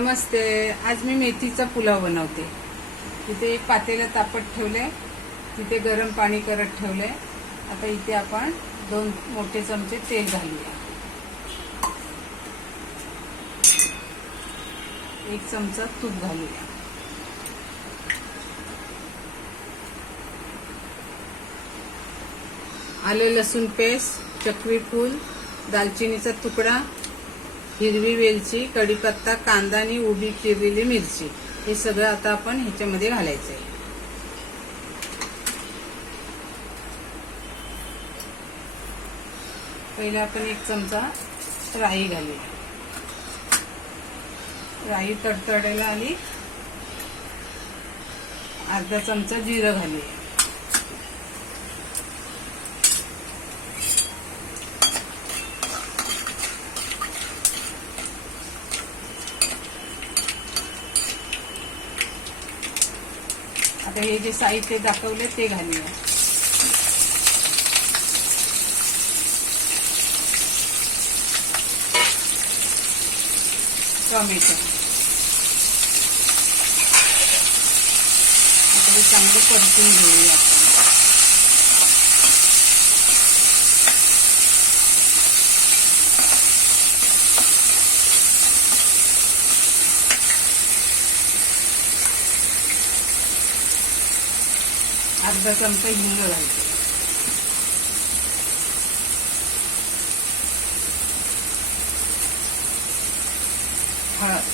नमस्ते. आज मी मेथीचा पुलाव बनवते. तिथे एक पातेलं तापत ठेवले, तिथे गरम पाणी करत ठेवले. आता इथे आपण 2 मोठे चमचे तेल घालूया. 1 चमचा तूप घालूया. आले लसूण पेस्ट, चक्री फूल, दालचिनीचा तुकडा, हिरवी वेलची, कढीपत्ता, कांदा आणि उभी चिरलेली मिरची हे सगळं आता आपण ह्याच्यामध्ये घालायचं आहे. पहिला आपण 1 चमचा राई घालूया. राई तडतडायला आली, अर्धा चमचा जिरं घालूया. आता हे जे साहित्य दाखवले ते घालूया. टोमॅटो आता हे चांगलं परतून घेऊया आपण. अर्धा चमचा हिंग घालते. हळद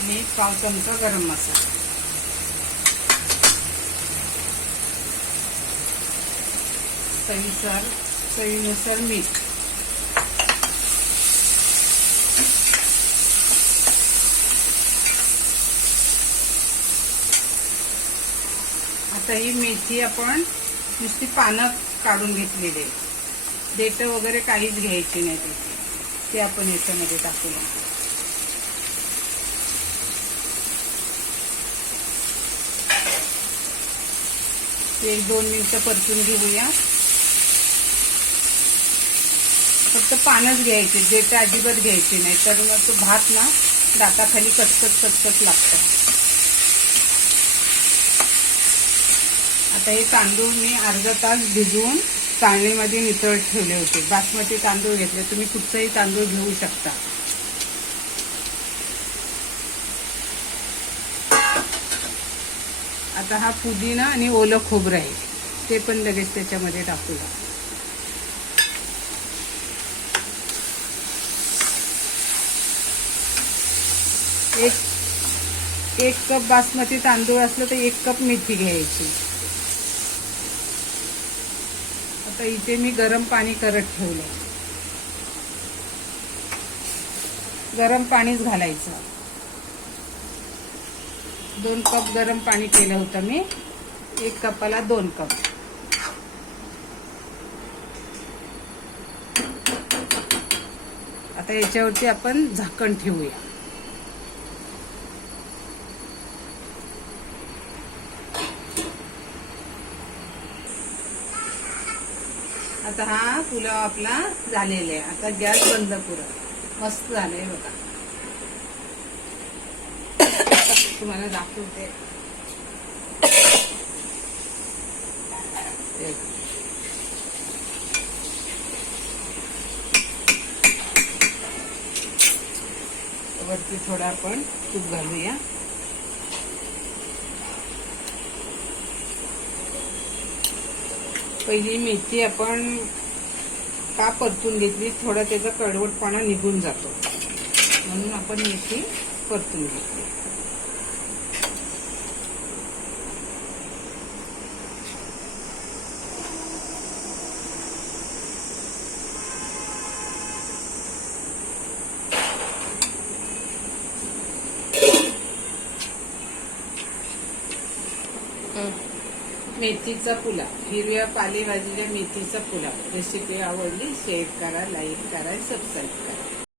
आणि 1/4 चमचा गरम मसाला. चवीनुसार मीठ. आता ही मेथी आपण नुसती पानं काढून घेतलेली आहे. देठ वगैरे काहीच घ्यायची नाही त्याची. ते आपण याच्यामध्ये टाकूया. ते 1-2 मिनिटं परतून घेऊया. फक्त पानच घ्यायचे, देठ अजिबात घ्यायची नाही, तर मग तो भात ना दाताखाली कचकच लागतं. आता हे तांदूळ मी अर्धा तास भिजवून चाळणीमध्ये नितळत ठेवले होते. बासमती तांदूळ घेतले, तुम्ही कुठचाही तांदूळ घेऊ शकता. आता हा पुदिना आणि ओलं खोबरं आहे, ते पण लगेच त्याच्यामध्ये टाकूया. एक कप बासमती तांदूळ असलं तर 1 कप मेथी घ्यायची. आता इथे मी गरम पाणी करत ठेवलं. गरम पाणीच घालायचं. 2 कप गरम पाणी केलं होतं मी. 1 कपाला 2 कप. आता याच्यावरती आपण झाकण ठेवूया. आता हा पुलाव आपला झालेला आहे. आता गॅस बंद करू. मस्त झालंय बघा. तुम्हाला दाखवते. वरती थोडा आपण तूप घालूया. पहिली मेथी आपण का परतून घेतली, थोडा त्याचा कडवटपणा निघून जातो म्हणून आपण मेथी परतून घेतली. मेथीचा पुलाव, हिरव्या पालेभाजीच्या मेथीचा पुलाव. रेसिपी आवडली शेअर करा, लाईक करा, सबस्क्राईब करा.